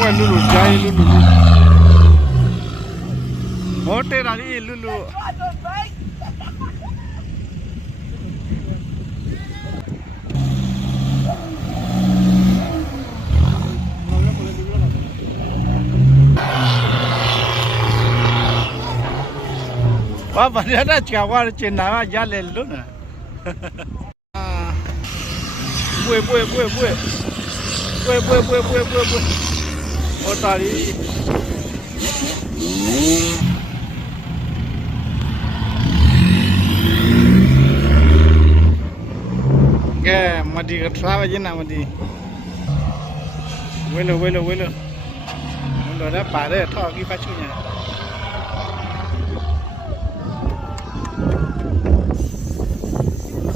Wah lulu jai lulu. Hotel hari lulu. Wah pada ada cakap cina jalan lu na. Buat. Oh tadi. Ke madi ketrawa je nak madi. Welo. Welo dah pada thok ki pacunya.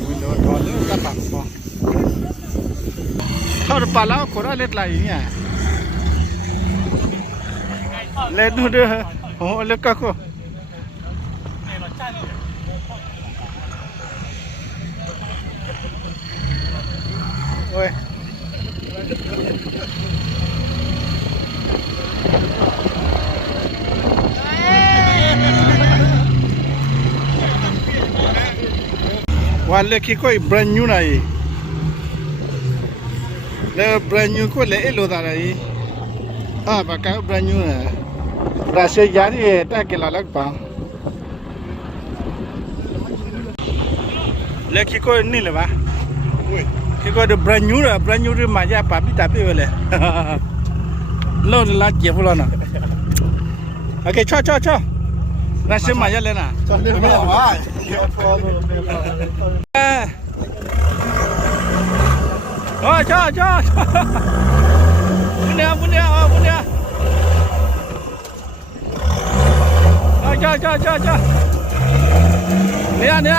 Welo thok tu tak apa. Thok pala korang let lagi ni. Let tu dah. Oh lekak ko. Oi. Wale ki koi brand new na ye. Le brand new ko le elo da la ye. Ah baka brand new na. Rasa jadi tak kela lag pa. Le ki ko ni le ba. Ki ko de brand new de ma ja pa bi ta pe le. Lo la je fu lo na. Okay, cho. Rasa ma ja le na. Cho lên mấy hả? Oh, cho. Punya. Oh, cho. Ni ada.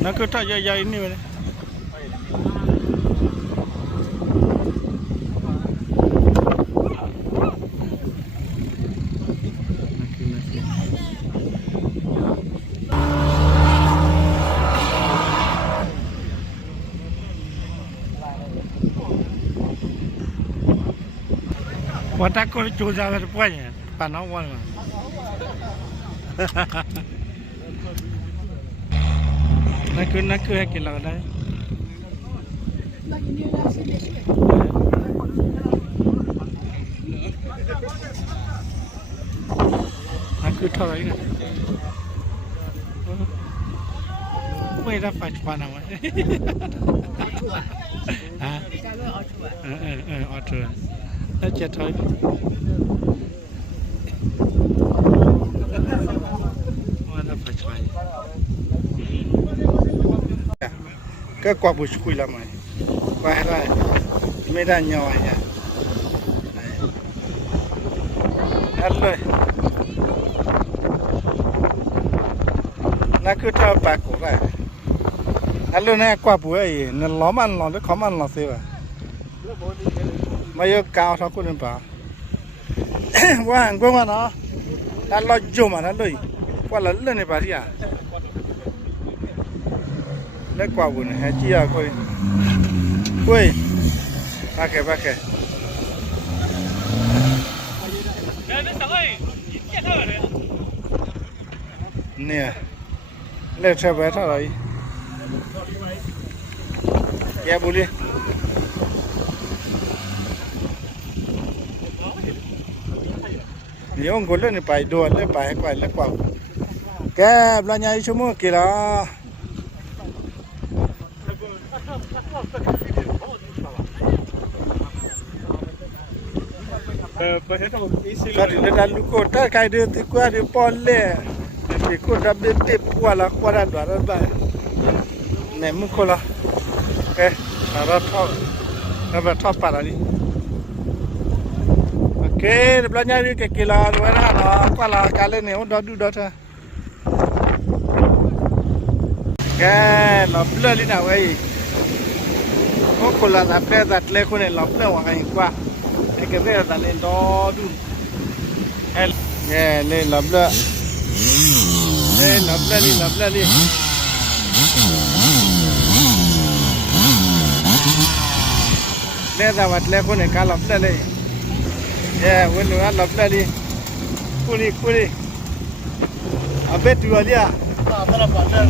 Nak tak jaya ini boleh. Watak kau cuci apa punya? Panau mana? Nak kilau dah. Nak thau lagi ni. Wei dah pas panau. Ah. Auto. Dah jatuh. Mana pas panau. Cái quả bùi cùi lắm rồi, quả này mấy đàn nhỏ nhỉ, ăn rồi, nó cứ theo bạc của vậy, ăn rồi này quả bùi ấy, nó lóm ăn nó khó ăn nó xíu à, mấy cái cao sao cũng được bảo, qua hàng qua nó, ăn lo dùm mà nó lười, qua lớn lên này bà gì à? Lấy quả bùn hay chi à coi, ui, ba kẻ, nè, lấy xe vé thôi rồi, ya boleh, ni ông gọi lên bài đùa lên bài quay lấy quả, cái belanja semua kira. Kali dah luko tak kai dia tikua dia pole. Tikua dah betip kuala kuala dua ba. Nemu kola. Ada top pada ni. Okey, belanja ni ke kilo luar lah. Kuala kali ni dah dua dah. Lo bela ni nak wei. Kola dah play dah lekun ni lo play wang kuah. Cái này là lên đó đun. nghe lên lắm nữa lên lắm lên đi lên ra mặt lên con này cá lắm lên đi yeah quên nữa lắm lên đi culi à biết chưa đi à tao bắt lên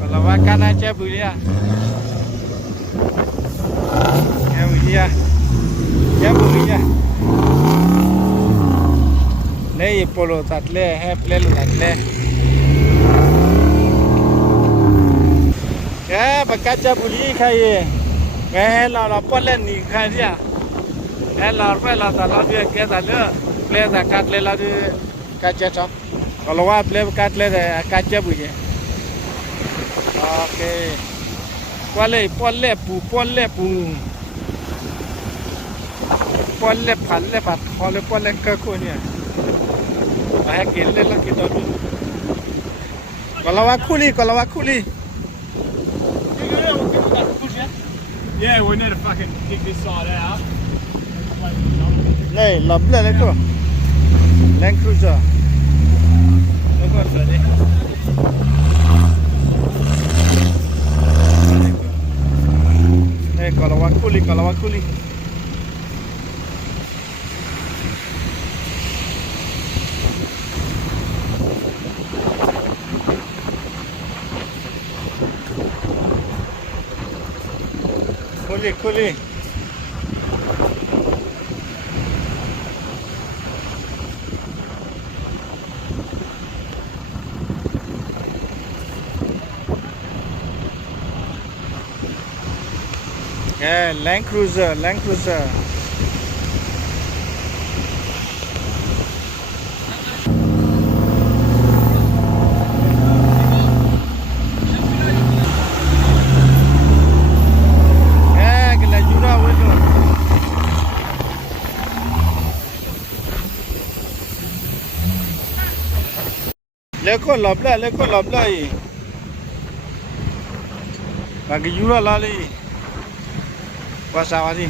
kalau makan aja bu ya ya bu ya ya bu ya này polo tạt le hay plelo tạt le cái bác cha buli khai cái là polen ni khai đi à cái là phải là tạt là cái tạt le ple tạt cắt le là đi cắt cha cho kalau wa ple cắt le cắt cha buli ok quale polle pu polle phản le phạt polle polle cơ cô nhỉ hay kiến lên là kiến đó còn là kuli Yeah, we need to fucking dig this side out. này lắm lên đấy cơ Land Cruiser nó còn rồi đi này còn là kuli Kuli yeah, Land Cruiser lấy con lợp lại và cái dura la đi qua sao đi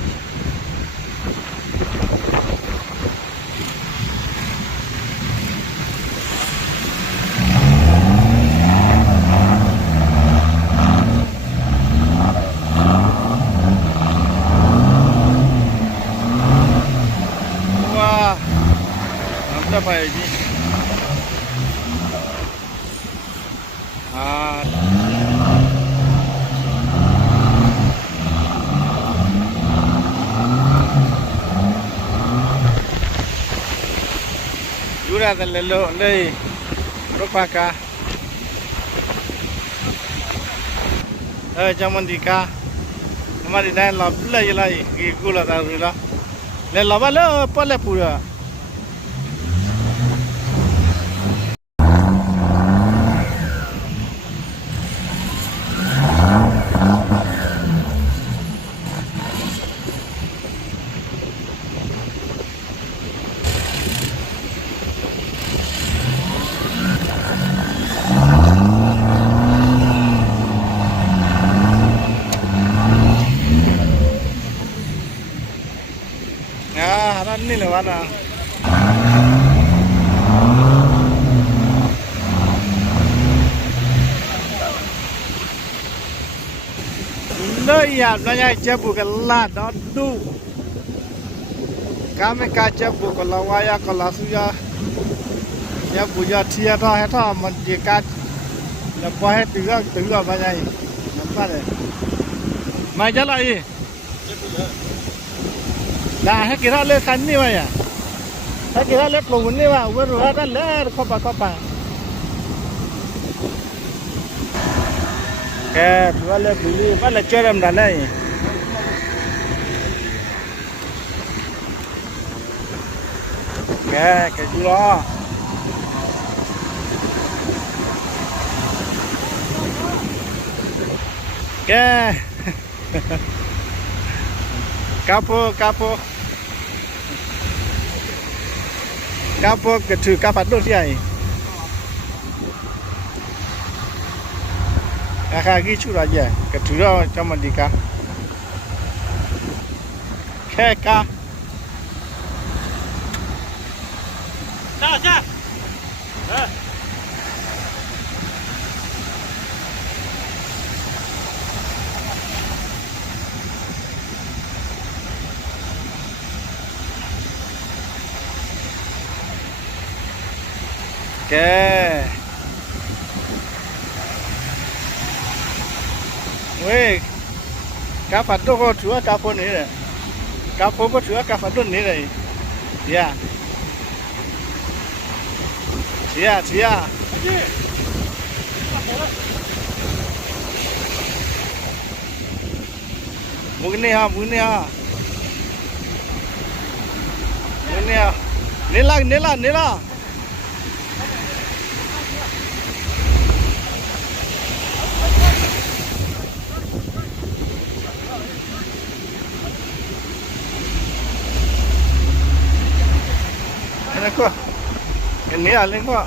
wow làm sao phải gì à Jura del lei propaka jaman dika हमारी line लब ले लाई गुला दारुला ले लबा ले पले पूरा ini loh mana ya banyak cebu kelah dodu kami kacebu kalau waya kalau suya ya punya tiada heta mendekat lepas itu banyak nampak deh macam lagi nah kira le kan ni wa ya kira le plong ni wa weru ada le kopa dua le beli mana cerem dah lai ke jual kapo ke tu kapat do siai kaki cu aja ke tu do cuma dika keka Ra. Ok. Weh, kapan tu kau cuba kapon ni le? Kapon kau cuba kapan tu ni le? Ya. Cia. Mungkin ha. Nila. Ko. Ini alin ko.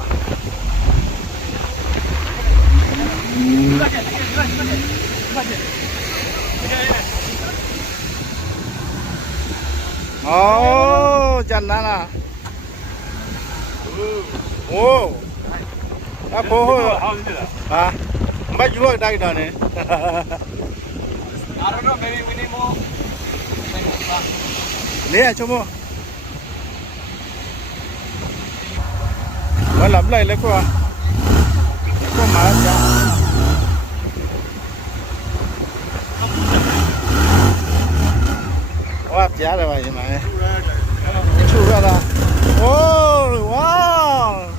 Oh, jangan. Oh. Apa? Ah, mbak juga dah kita ni. I don't know, maybe we need more. Ni cuma. Wah, làm lại lấy qua. Có mà cha. Wah, giá rồi vậy mà. Chu ra đó. Oh, wow.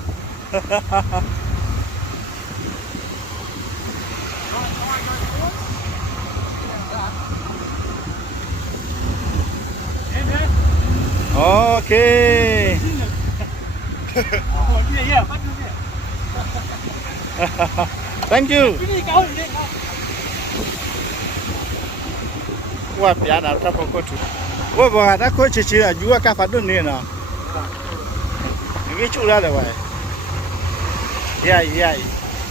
Okay. Thank you. Wah, piada tak pokok tu. Wah, bawa ada kau cici juga kapan tu ni na. Ini curah dah, wah. Ya.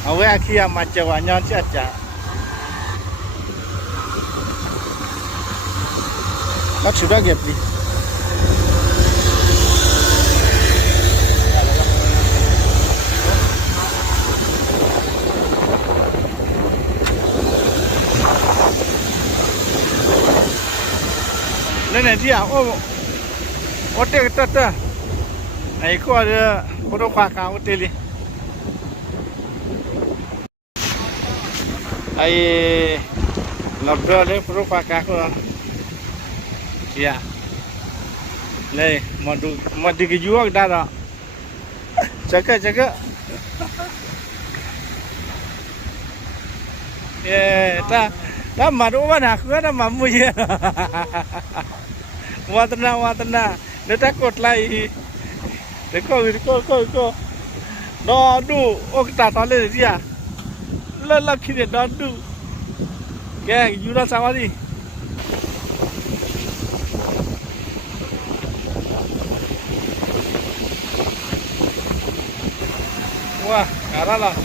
Awak akhirnya macam wanyan saja. Kau sudah gepli. Nên dia hotel kita ai ko ada puro ka hotel ni ai labra le puro ka ko ya le madu ke jual dah dah jaga ta madu mana aku ada mamu ya. Watana. Dia takut lagi. Dekau. Dadu. Oh kita tolak dia. Lelaki dia dadu. Ke, jual sama ni. Wah, ngaralah.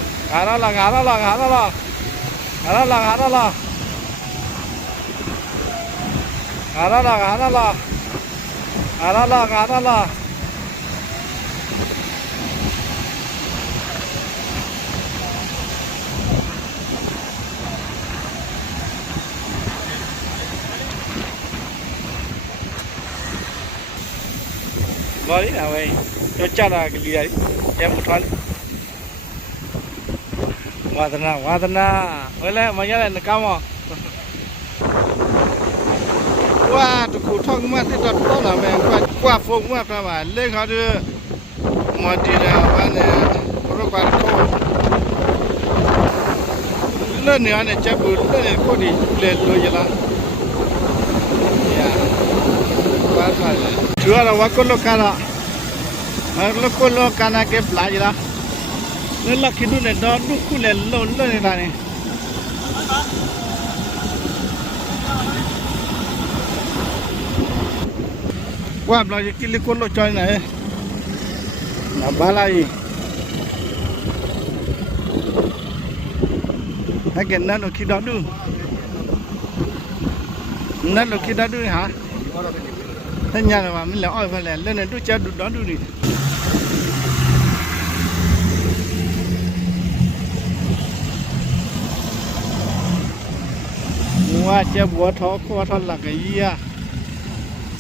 Balik lah weh. Cuaca lah geliat. Yang mutal. Watana. Boleh macam nak kamu. Wah, tu kutong mat itu tu lah, kuat fong mat apa, leng ada mati dah, mana, perlu kuat. Lain ni ane cabut, lain kau di lelu je lah. Ya, kuat saja. Jual wakolo kana ke pelaj lah. Lelaki tu ni dah duk lelu ni lah ni. Wah, belajar kili kolo coy na balai. Agen nano kidadu. Nano kidadu ha. Tanya lah, mila oi valen. Lene tu cadu dadu ni. mua xe búa thó qua thó là cái gì à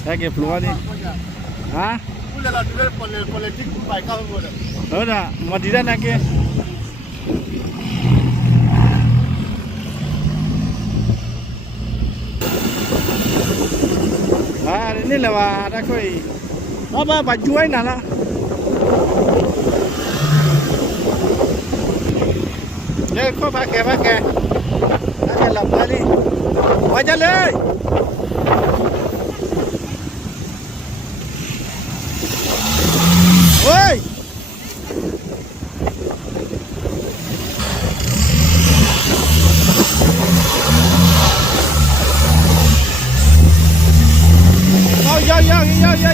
đây cái búa đi hả đó là mà đi ra nè kia ini lah ada koi apa baju ai nala le ko pakai ada lap kali wajah le oi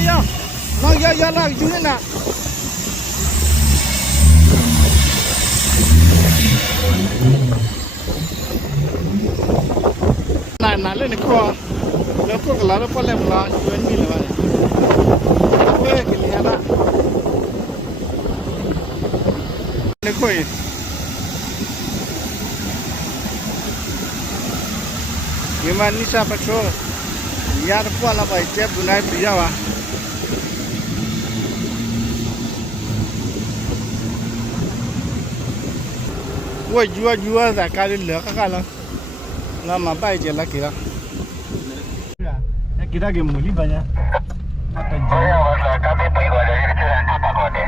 yo nó yo là chú nè nè lên cái co nó có cái lá nó có lem lá chú anh mình là vậy ôi cái gì đó nó coi gimana nih siapa petrol यार वाला भाई चेप बुनाई पिया हुआ वो जुआ जाकर ले का काला ना मापा है चला किरा ya kira game muli banyak apa jual kami pergi dari apa kode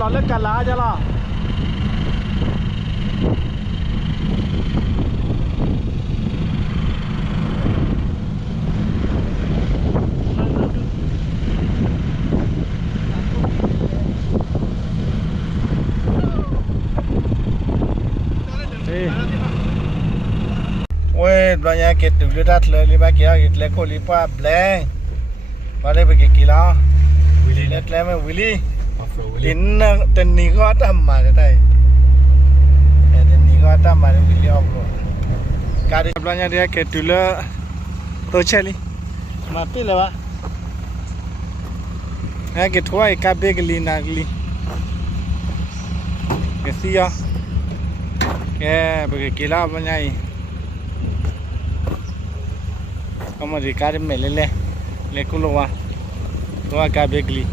lọt cả lá cho lo ôi banyak kita lihat lagi bagi ya kita kau lipat blank pada bagi kilo Willy lihat lagi Willy tin này có tầm mà thế này tin này có tầm mà Willy ông rồi cái đi belanja dia ke tula to chali mà pi là ba cái thoi cái bê cái lì nagli cái gì à cái bagi kila banyak kamu di karim melele le kulowa to cái bê gli